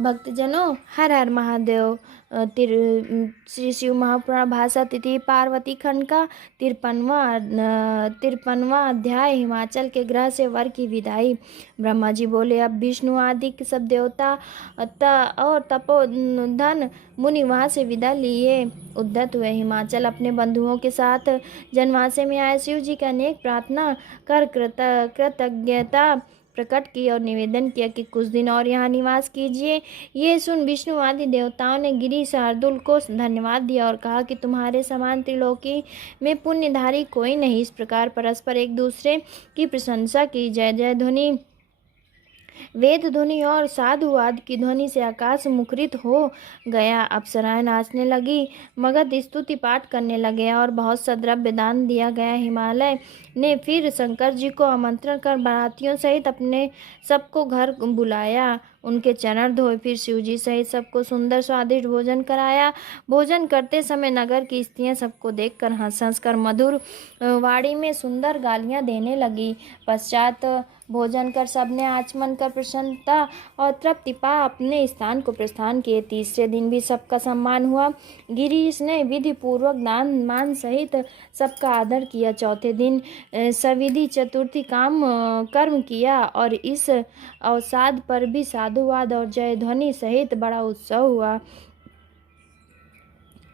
भक्तजनों, हर हर महादेव। श्री शिव महापुराण भाषा तिथि पार्वती खंड का 53वां अध्याय। हिमाचल के ग्रह से वर की विदाई। ब्रह्मा जी बोले, अब विष्णु आदि के सब देवता और तपोधन मुनि वहां से विदा लिए उद्धत हुए। हिमाचल अपने बंधुओं के साथ जनवासे में आए। शिव जी की अनेक प्रार्थना कर कृतज्ञता प्रकट की और निवेदन किया कि कुछ दिन और यहाँ निवास कीजिए। ये सुन विष्णु आदि देवताओं ने गिरी शार्दुल को धन्यवाद दिया और कहा कि तुम्हारे समान त्रिलोकी में पुण्यधारी कोई नहीं। इस प्रकार परस्पर एक दूसरे की प्रशंसा की। जय जय ध्वनि, वेद ध्वनि और साधुवाद की ध्वनि से आकाश मुखरित हो गया। अप्सराएं नाचने लगी, मगध स्तुति पाठ करने लगे और बहुत सा द्रव्य दान दिया गया। हिमालय ने फिर शंकर जी को आमंत्रण कर बारातियों सहित अपने सबको घर बुलाया, उनके चरण धोए। फिर शिव जी सहित सबको सुंदर स्वादिष्ट भोजन कराया। भोजन करते समय नगर की स्त्रियां सबको देखकर हंस हंस कर मधुर वाणी में सुंदर गालियां देने लगी। पश्चात भोजन कर सबने आचमन कर प्रसन्नता और तृप्ति पा अपने स्थान को प्रस्थान किए। तीसरे दिन भी सबका सम्मान हुआ। गिरीश ने विधि पूर्वक दान मान सहित सबका आदर किया। चौथे दिन सविधि चतुर्थी कर्म किया और इस अवसाद पर भी साधुवाद और जय ध्वनि सहित बड़ा उत्सव हुआ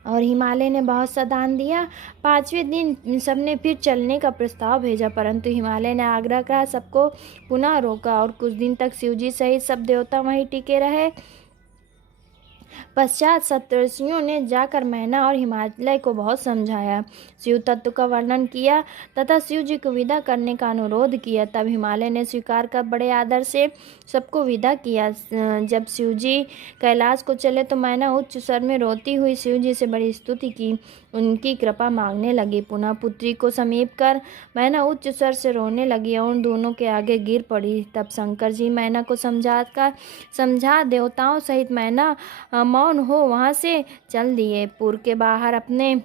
और हिमालय ने बहुत सा दान दिया। पांचवें दिन सबने फिर चलने का प्रस्ताव भेजा, परंतु हिमालय ने आग्रह करा, सबको पुनः रोका और कुछ दिन तक शिवजी सहित सब देवता वहीं टिके रहे। पश्चात सप्तर्षियों ने जाकर मैना और हिमालय को बहुत समझाया, शिव तत्व का वर्णन किया तथा शिव जी को विदा करने का अनुरोध किया। तब हिमालय ने स्वीकार कर बड़े आदर से सबको विदा किया। जब शिव जी कैलाश को चले तो मैना उच्च स्वर में रोती हुई शिव जी से बड़ी स्तुति की, उनकी कृपा मांगने लगी। पुनः पुत्री को समीप कर मैना उच्च स्वर से रोने लगी और उन दोनों के आगे गिर पड़ी। तब शंकर जी मैना को समझा देवताओं सहित मैना मौन हो वहां से चल दिए। पुर के बाहर अपने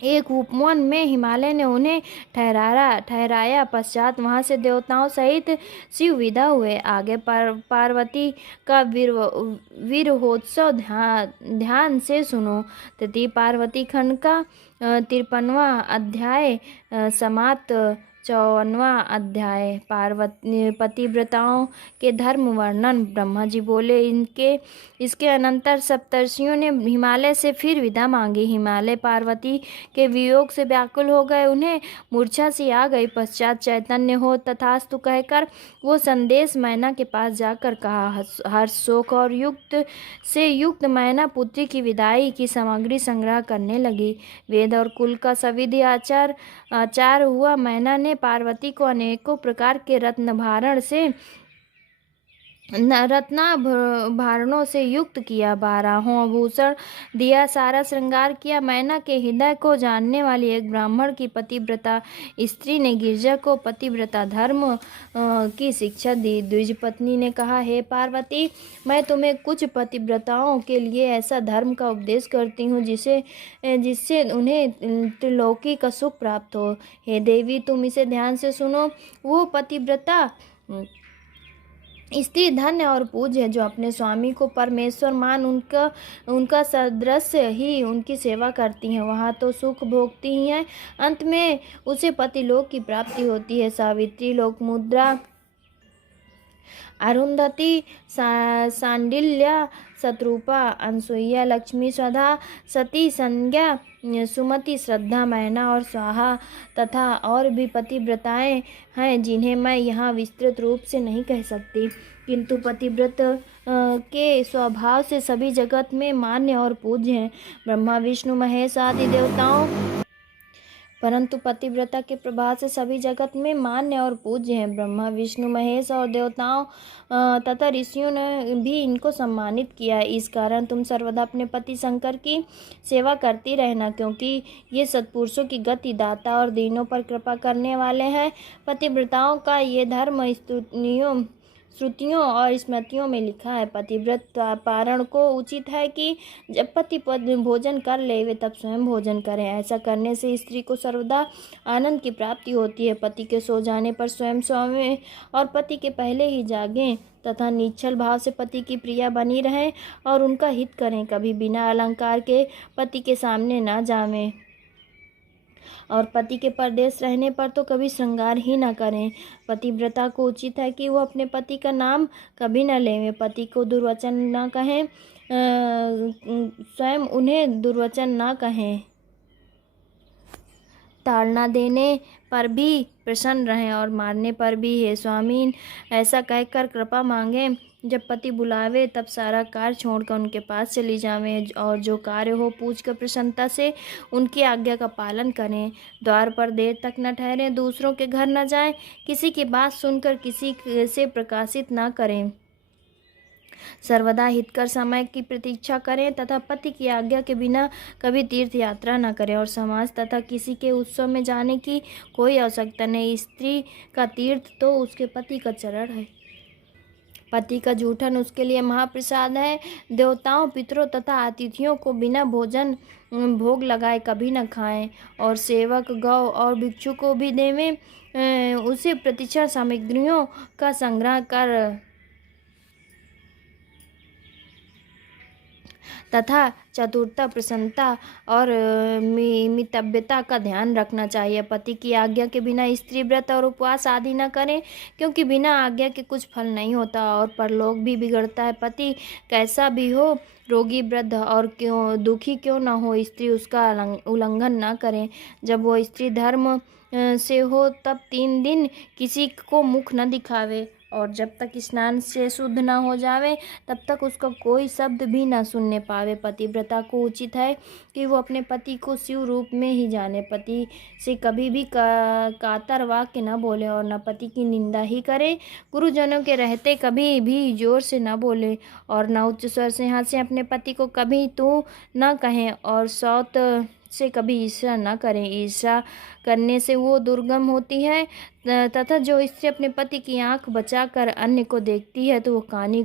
एक उपवन में हिमालय ने उन्हें ठहराया। पश्चात वहां से देवताओं सहित शिव विदा हुए। आगे पार्वती का विरहोत्सव ध्यान से सुनो। तृतीय पार्वती खंड का 53वां अध्याय समाप्त। 54वां अध्याय पतिव्रताओं के धर्म वर्णन। ब्रह्मा जी बोले, इसके अनंतर सप्तर्षियों ने हिमालय से फिर विदा मांगी। हिमालय पार्वती के वियोग से व्याकुल हो गए, उन्हें मूर्छा सी आ गई। पश्चात चैतन्य हो तथास्तु कहकर वो संदेश मैना के पास जाकर कहा। हर्ष शोक और युक्त मैना पुत्री की विदाई की सामग्री संग्रह करने लगी। वेद और कुल का सविधि आचार हुआ। मैना ने पार्वती को अनेकों प्रकार के रत्नाभरणों से युक्त किया, 12 आभूषण दिया, सारा श्रृंगार किया। मैना के हृदय को जानने वाली एक ब्राह्मण की पतिव्रता स्त्री ने गिरजा को पतिव्रता धर्म की शिक्षा दी। द्विज पत्नी ने कहा, हे पार्वती, मैं तुम्हें कुछ पतिव्रताओं के लिए ऐसा धर्म का उपदेश करती हूँ जिससे उन्हें त्रिलोकी का सुख प्राप्त हो। हे देवी, तुम इसे ध्यान से सुनो। वो पतिव्रता स्त्री धन्य और पूज्य है जो अपने स्वामी को परमेश्वर मान उनका सदृश्य ही उनकी सेवा करती हैं। वहाँ तो सुख भोगती ही हैं, अंत में उसे पतिलोक की प्राप्ति होती है। सावित्री, लोकमुद्रा, अरुंधति, सांडिल्या, शत्रुपा, अनसुईया, लक्ष्मी, स्वधा, सती, संज्ञा, सुमति, श्रद्धा, मैना और स्वाहा तथा और भी पतिव्रताएं हैं जिन्हें मैं यहाँ विस्तृत रूप से नहीं कह सकती, किंतु पतिव्रत के स्वभाव से सभी जगत में मान्य और पूज्य हैं। ब्रह्मा, विष्णु, महेश आदि देवताओं परंतु पतिव्रता के प्रभाव से सभी जगत में मान्य और पूज्य हैं। ब्रह्मा, विष्णु, महेश और देवताओं तथा ऋषियों ने भी इनको सम्मानित किया है। इस कारण तुम सर्वदा अपने पति शंकर की सेवा करती रहना, क्योंकि ये सत्पुरुषों की गति दाता और दीनों पर कृपा करने वाले हैं। पतिव्रताओं का ये धर्म श्रुतियों और स्मृतियों में लिखा है। पतिव्रत पारण को उचित है कि जब पति भोजन कर ले वे तब स्वयं भोजन करें। ऐसा करने से स्त्री को सर्वदा आनंद की प्राप्ति होती है। पति के सो जाने पर स्वयं सोएं और पति के पहले ही जागें तथा निश्चल भाव से पति की प्रिया बनी रहें और उनका हित करें। कभी बिना अलंकार के पति के सामने ना जावें और पति के परदेश रहने पर तो कभी श्रृंगार ही न करें। पतिव्रता को उचित है कि वो अपने पति का नाम कभी न लें, पति को दुर्वचन न कहें, स्वयं उन्हें दुर्वचन न कहें, ताड़ना देने पर भी प्रसन्न रहें और मारने पर भी हे स्वामीन ऐसा कहकर कृपा मांगें। जब पति बुलावे तब सारा कार्य छोड़कर उनके पास चली जावें और जो कार्य हो पूछकर प्रसन्नता से उनकी आज्ञा का पालन करें। द्वार पर देर तक न ठहरें, दूसरों के घर न जाएं, किसी की बात सुनकर किसी से प्रकाशित न करें। सर्वदा हितकर समय की प्रतीक्षा करें तथा पति की आज्ञा के बिना कभी तीर्थ यात्रा न करें और समाज तथा किसी के उत्सव में जाने की कोई आवश्यकता नहीं। स्त्री का तीर्थ तो उसके पति का चरण है। पति का जूठन उसके लिए महाप्रसाद है। देवताओं, पितरों तथा अतिथियों को बिना भोजन भोग लगाए कभी न खाएं और सेवक, गौ और भिक्षु को भी देवें। उसे प्रतीक्षा सामग्रियों का संग्रह कर तथा चतुरता, प्रसन्नता और मितव्यता का ध्यान रखना चाहिए। पति की आज्ञा के बिना स्त्री व्रत और उपवास आदि न करें, क्योंकि बिना आज्ञा के कुछ फल नहीं होता और परलोक भी बिगड़ता है। पति कैसा भी हो, रोगी, वृद्ध और क्यों दुखी क्यों न हो, स्त्री उसका उल्लंघन न करें। जब वो स्त्री धर्म से हो तब 3 दिन किसी को मुख न दिखावे और जब तक स्नान से शुद्ध न हो जावे तब तक उसका कोई शब्द भी न सुनने पावे। पतिव्रता को उचित है कि वो अपने पति को शिव रूप में ही जाने, पति से कभी भी कातर वाक्य न बोले और न पति की निंदा ही करे। गुरुजनों के रहते कभी भी जोर से न बोले और न उच्च स्वर से हंसे। अपने पति को कभी तू न कहें और सौत से कभी ईर्ष्या न करें। ईर्ष्या करने से वो दुर्गम होती है तथा जो स्त्री अपने पति की आंख बचाकर अन्य को देखती है तो वो कानी,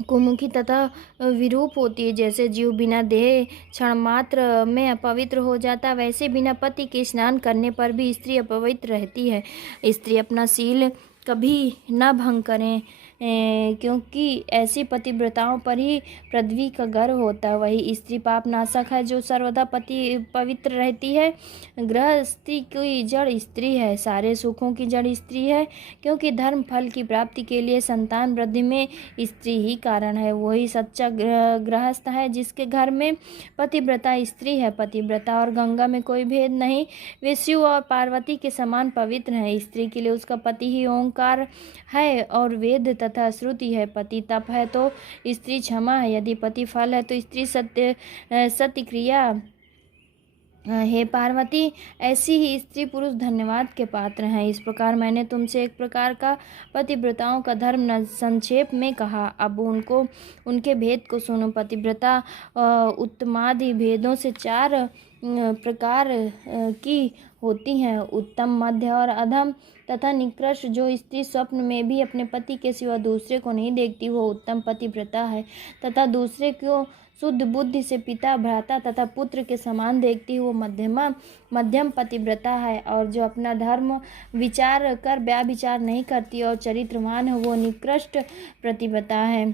कुमुखी तथा विरूप होती है। जैसे जीव बिना देह क्षण मात्र में अपवित्र हो जाता, वैसे बिना पति के स्नान करने पर भी स्त्री अपवित्र रहती है। स्त्री अपना शील कभी न भंग करें, क्योंकि ऐसी पतिव्रताओं पर ही पृथ्वी का गर्व होता है। वही स्त्री पाप नाशक है जो सर्वदा पवित्र रहती है। गृहस्थी की जड़ स्त्री है, सारे सुखों की जड़ स्त्री है, क्योंकि धर्म फल की प्राप्ति के लिए संतान वृद्धि में स्त्री ही कारण है। वही सच्चा गृहस्थ है जिसके घर में पतिव्रता स्त्री है। पतिव्रता और गंगा में कोई भेद नहीं, वे शिव और पार्वती के समान पवित्र हैं। स्त्री के लिए उसका पति ही ओंकार है और वेद तथा श्रुति है। पति तप है तो स्त्री क्षमा है, यदि पति फल है तो स्त्री सत्य क्रिया हे पार्वती। ऐसी ही स्त्री पुरुष धन्यवाद के पात्र हैं। इस प्रकार मैंने तुमसे एक प्रकार का पतिव्रताओं का धर्म संक्षेप में कहा। अब उनके भेद को सुनो। पतिव्रता उत्तमादि भेदों से 4 प्रकार की होती हैं, उत्तम, मध्य और अधम तथा निकृष्ट। जो स्त्री स्वप्न में भी अपने पति के सिवा दूसरे को नहीं देखती वो उत्तम पतिव्रता है तथा दूसरे को शुद्ध बुद्धि से पिता, भ्राता तथा पुत्र के समान देखती वो मध्यम पतिव्रता है। और जो अपना धर्म विचार कर व्याभिचार नहीं करती और चरित्रवान है वो निकृष्ट पतिव्रता है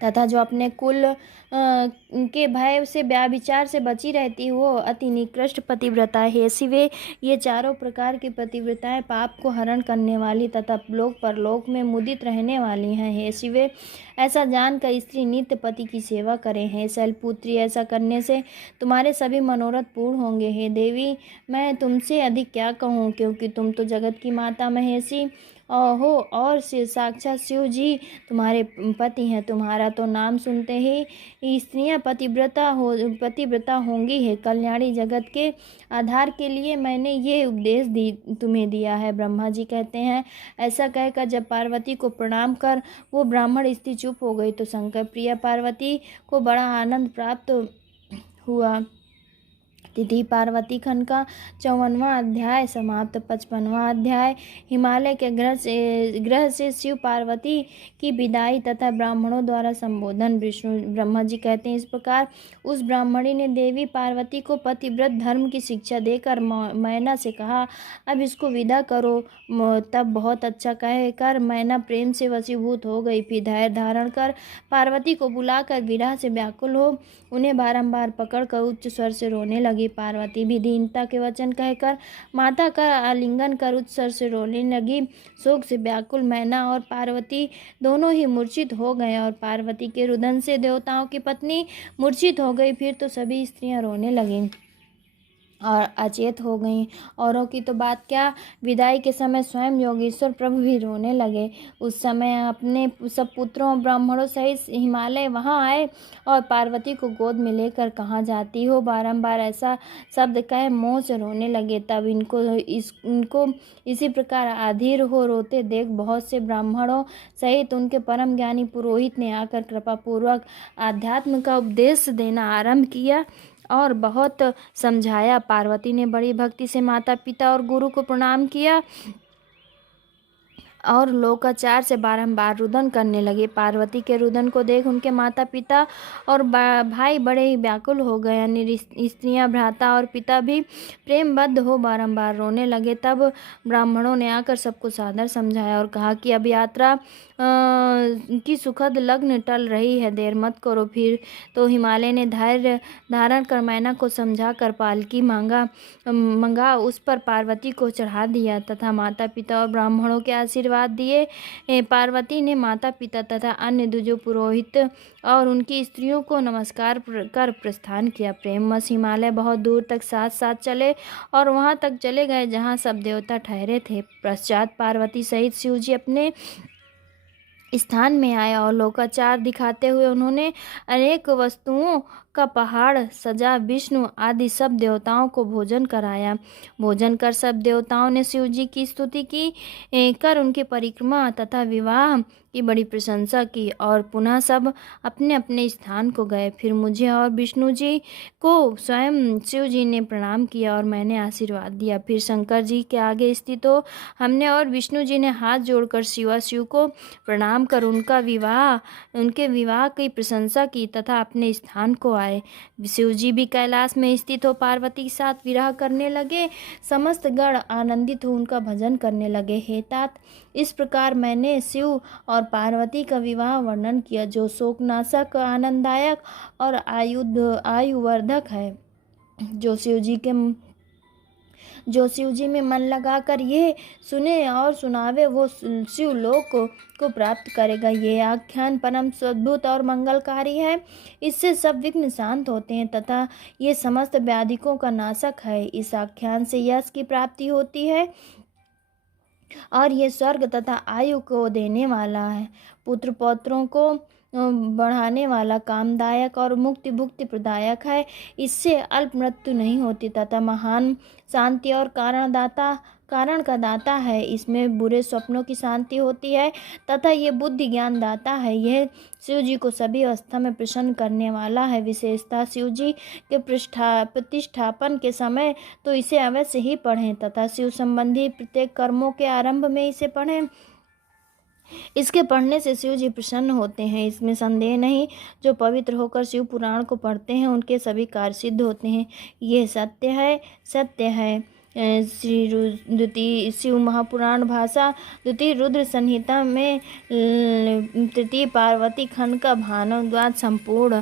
तथा जो अपने कुल के भय से व्याभिचार से बची रहती वो अति निकृष्ट पतिव्रता है। शिवे ये 4 प्रकार की पतिव्रताएं पाप को हरण करने वाली तथा लोक परलोक में मुदित रहने वाली हैं। हे शिवे, ऐसा जानकर स्त्री नित्य पति की सेवा करें। हे शैलपुत्री, ऐसा करने से तुम्हारे सभी मनोरथ पूर्ण होंगे। हे देवी, मैं तुमसे अधिक क्या कहूँ, क्योंकि तुम तो जगत की माता महेशी हो और साक्षात शिव जी तुम्हारे पति हैं। तुम्हारा तो नाम सुनते ही स्त्रियां पतिव्रता होंगी। है कल्याणी, जगत के आधार के लिए मैंने ये उपदेश तुम्हें दिया है। ब्रह्मा जी कहते हैं, ऐसा कहकर जब पार्वती को प्रणाम कर वो ब्राह्मण स्त्री चुप हो गई तो शंकर प्रिया पार्वती को बड़ा आनंद प्राप्त हुआ तिथि पार्वती खंड का 54वां अध्याय समाप्त। 55वां अध्याय हिमालय के ग्रह से शिव पार्वती की विदाई तथा ब्राह्मणों द्वारा संबोधन। विष्णु ब्रह्मा जी कहते हैं इस प्रकार, उस ब्राह्मणी ने देवी पार्वती को पतिव्रत धर्म की शिक्षा देकर मैना से कहा, अब इसको विदा करो। तब बहुत अच्छा कहकर मैना प्रेम से वशीभूत हो गई। फिर धैर्य धारण कर पार्वती को बुलाकर विरह से व्याकुल हो उन्हें बारंबार पकड़कर उच्च स्वर से रोने लगी। पार्वती भी दीनता के वचन कहकर माता का आलिंगन कर उच्च स्वर से रोने लगी। शोक से व्याकुल मैना और पार्वती दोनों ही मूर्छित हो गए और पार्वती के रुदन से देवताओं की पत्नी मूर्छित हो गई। फिर तो सभी स्त्रियां रोने लगीं और अचेत हो गईं। औरों की तो बात क्या, विदाई के समय स्वयं योगेश्वर प्रभु भी रोने लगे। उस समय अपने सब पुत्रों और ब्राह्मणों सहित हिमालय वहां आए और पार्वती को गोद में लेकर कहाँ जाती हो बारंबार ऐसा शब्द कह मोह से रोने लगे। तब इनको इसी प्रकार अधीर हो रोते देख बहुत से ब्राह्मणों सहित उनके परम ज्ञानी पुरोहित ने आकर कृपापूर्वक आध्यात्म का उपदेश देना आरंभ किया और बहुत समझाया। पार्वती ने बड़ी भक्ति से माता पिता और गुरु को प्रणाम किया और लोकाचार से बारंबार रुदन करने लगे। पार्वती के रुदन को देख उनके माता पिता और भाई बड़े ही व्याकुल हो गए। अन्य स्त्रियां, भ्राता और पिता भी प्रेमबद्ध हो बारंबार रोने लगे। तब ब्राह्मणों ने आकर सबको सादर समझाया और कहा कि अब यात्रा की सुखद लग्न टल रही है, देर मत करो। फिर तो हिमालय ने धैर्य धारण कर मैना को समझा कर पालकी मंगा उस पर पार्वती को चढ़ा दिया तथा माता पिता और ब्राह्मणों के आशीर्वाद दिए। पार्वती ने माता पिता तथा अन्य द्विजो पुरोहित और उनकी स्त्रियों को नमस्कार कर प्रस्थान किया। प्रेमवश हिमालय बहुत दूर तक साथ साथ चले और वहां तक चले गए जहां सब देवता ठहरे थे। पश्चात पार्वती सहित शिव जी अपने स्थान में आए और लोकाचार दिखाते हुए उन्होंने अनेक वस्तुओं का पहाड़ सजा विष्णु आदि सब देवताओं को भोजन कराया। भोजन कर सब देवताओं ने शिव जी की स्तुति की कर उनकी परिक्रमा तथा विवाह की बड़ी प्रशंसा की और पुनः सब अपने अपने स्थान को गए। फिर मुझे और विष्णु जी को स्वयं शिव जी ने प्रणाम किया और मैंने आशीर्वाद दिया। फिर शंकर जी के आगे स्थित हो हमने और विष्णु जी ने हाथ जोड़कर शिव को प्रणाम कर उनके विवाह की प्रशंसा की तथा अपने स्थान को आए। शिव जी भी कैलाश में स्थित हो पार्वती के साथ विवाह करने लगे। समस्त गण आनंदित हो उनका भजन करने लगे। हे तात, इस प्रकार मैंने शिव और पार्वती का विवाह वर्णन किया जो शोकनाशक, आनंददायक और आयुवर्धक है। जो शिव जी में मन लगाकर ये सुने और सुनावे वो शिवलोक को प्राप्त करेगा। ये आख्यान परम अद्भुत और मंगलकारी है। इससे सब विघ्न शांत होते हैं तथा ये समस्त व्याधिकों का नाशक है। इस आख्यान से यश की प्राप्ति होती है और ये स्वर्ग तथा आयु को देने वाला है, पुत्र पौत्रों को बढ़ाने वाला, कामदायक और मुक्ति भुक्ति प्रदायक है। इससे अल्प मृत्यु नहीं होती तथा महान शांति और कारण का दाता है। इसमें बुरे स्वप्नों की शांति होती है तथा ये बुद्धि ज्ञान दाता है। यह शिव जी को सभी अवस्था में प्रसन्न करने वाला है। विशेषतः शिव जी के प्रतिष्ठापन के समय तो इसे अवश्य ही पढ़ें तथा शिव संबंधी प्रत्येक कर्मों के आरंभ में इसे पढ़ें। इसके पढ़ने से शिव जी प्रसन्न होते हैं, इसमें संदेह नहीं। जो पवित्र होकर शिव पुराण को पढ़ते हैं उनके सभी कार्य सिद्ध होते हैं। ये सत्य है। द्वितीय शिव महापुराण भाषा द्वितीय रुद्र संहिता में तृतीय पार्वती खंड का भानवद्वाद संपूर्ण।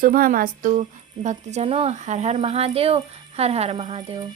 शुभमस्तु। भक्तजनों, हर हर महादेव, हर हर महादेव।